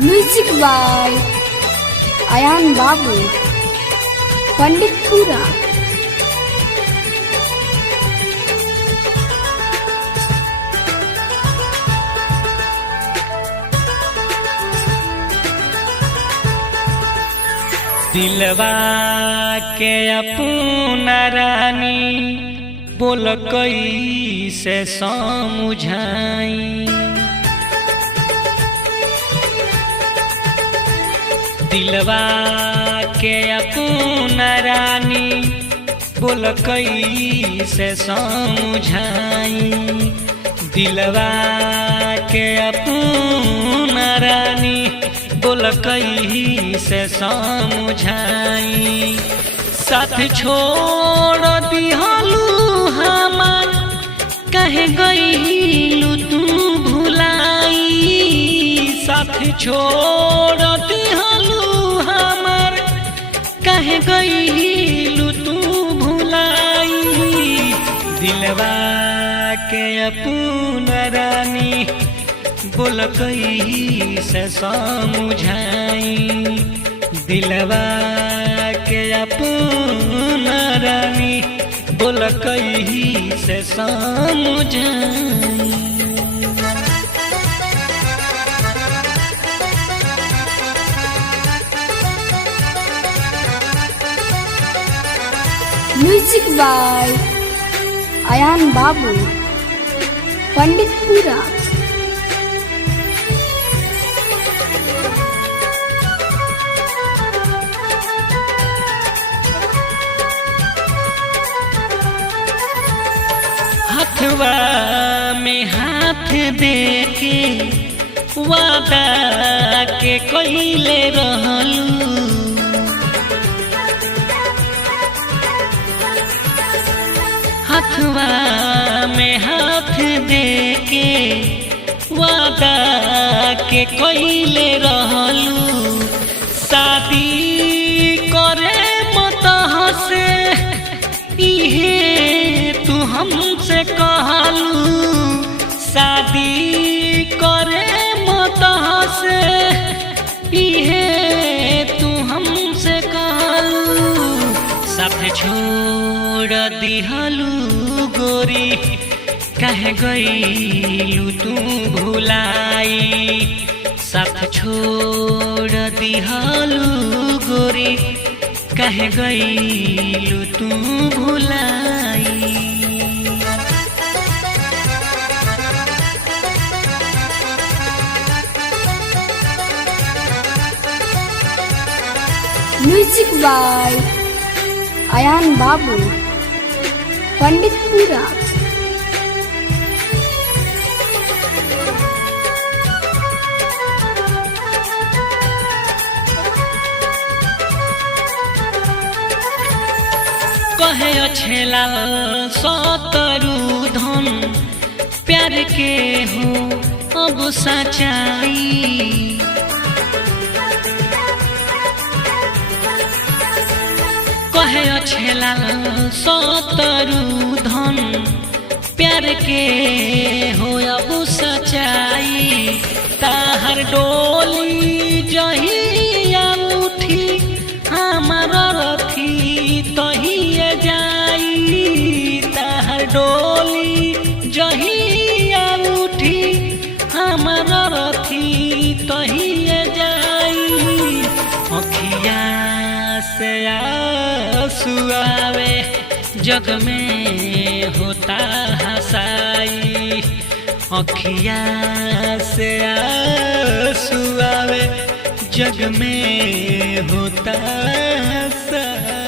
Music by Ayaan बाबू पंडितपुरा। दिलवा के अपना रानी बोल कैसे समझाई। दिलवा के अपना रानी बोल कैसे समझाई। दिलवा के अपना रानी बोल कैसे समझाई। साथ छोड़ दिहलू हमार कहे गईलू तू भुलाई। साथ छोड़ दिहलू हमार कहे गईलू तू भुलाई। दिलवा के अपना रानी बोल कैसे समझाई। दिलवा के अपना रानी बोल कैसे समझाई। म्यूजिक बाय अयान बाबू पंडितपुरा। हाथवा में हाथ देके वादा के कइले रहलू। हाथवा में हाथ देके वादा के कइले रहलू। शादी करे मत हसे इहे तू हमसे कहलू। शादी करे मत हसे इहे तू हमसे कहलू। साथ छोड़ दिहलू गोरी कहे गईलू तू भुलाई। साथ छोड़ दिहलू गोरी कहे गईलू तू भुलाई। म्यूजिक बाय अयान बाबू पंडितपुरा। कहे अछेला सतरू धन प्यार के हो अब सच्चाई। कहे अछेला सतरू धन प्यार के हो अब सच्चाई। ताहर डोली जहिया उठी हमार रथी तहिए जाई। ताहर डोली जहिया उठी हमार रथी तहिए जाई। अखिया से आंसू आवे जग में होता हंसाई। अखिया से आंसू आवे जग में होता हंसाई।